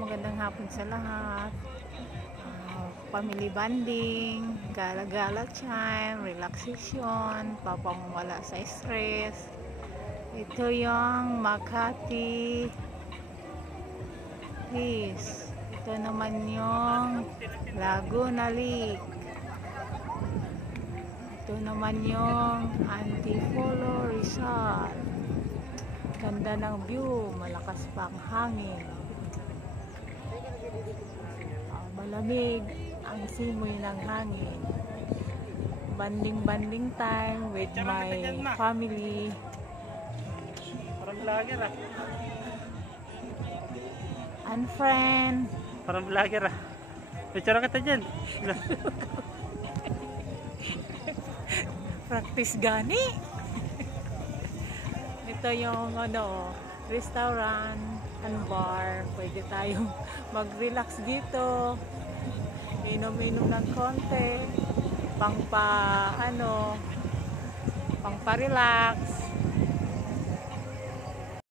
magandang hapon sa lahat. Family bonding, gala-gala time, relaxation, papangwala sa stress. Ito yung Makati East. Ito naman yung Laguna Lake. Ito naman yung Antipolo Rizal. Ganda ng view, malakas pa ang hangin. Malamig ang simoy ng hangin. Banding time with my family. Parang vlogger ah. And friend. Parang vlogger ah. Picture kita dyan. Practice gani. Ito yung restaurant and bar. Pwede tayong mag-relax dito. Inom-inom ng konti. Pangpa-relax.